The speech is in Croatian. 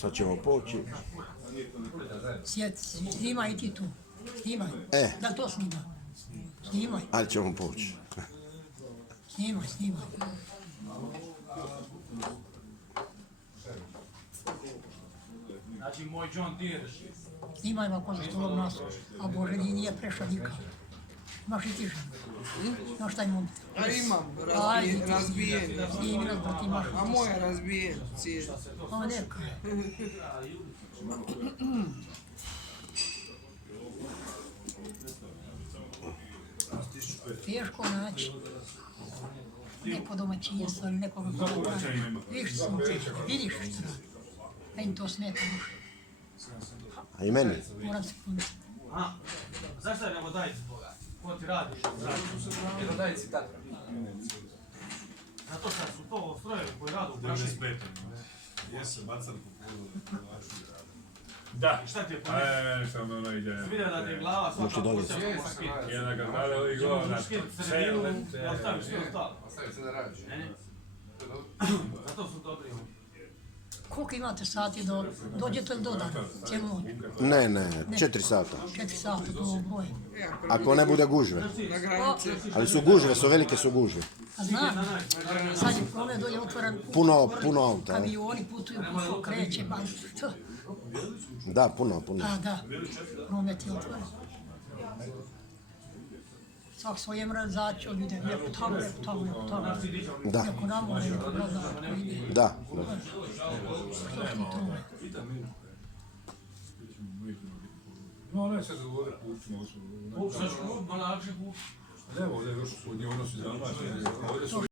Sad ćemo poći. Snimaj ti tu. Snimaj. Da to snima. Snimaj. Ali ćemo poći. Snimaj. Znači moj John Deere. Snimaj ovako za stolom nas, a Bože nije prešao nikako. Imaš i ti ženu. Imaš taj mobitel. A imam, razbijen. Snimi nas, brati, imaš. A moja razbijen, cijeli. A neka je. Teško naći neko domaćinstvo ili nekoga ko da vidiš sunce, vidiš što radi. Meni to smeta duše. A i meni? Moram se puniti. Zašto je Remodajic Boga? Ko ti radiš? Remodajic i tatra. Zato što su to strojevi koji radu u praši. 95. Jesam bacan po polu. Da. I šta ti je pomijek? Što ono ide. Vidio da ti je glava svaka posljeva po skit. Jedan ga dale ovih godina. Sredinu, ostaviš sve ostalo. Ostavi se da radiš. Zato su dobri. Koliko imate sati do dođete li dodan cijelu noć? Ne, 4 sata. 4 sata, to broje. Ako ne bude gužve. Na granici. Ali su gužve, velike su gužve. A znam, sad je promet dolje otvoran. Puno auta. Kamioni putuju, puno kreće, ba, to. Da, puno. Da, promet je otvoren. Svak svoje mrazače od ljude, lijepo tamo. Da. Neko namore, neko brazda, ko ide. Da. Što ti to? No, ne, sad ovdje pućemo. Znači, malo lakše kući. Evo, ovdje još u njih odnosi za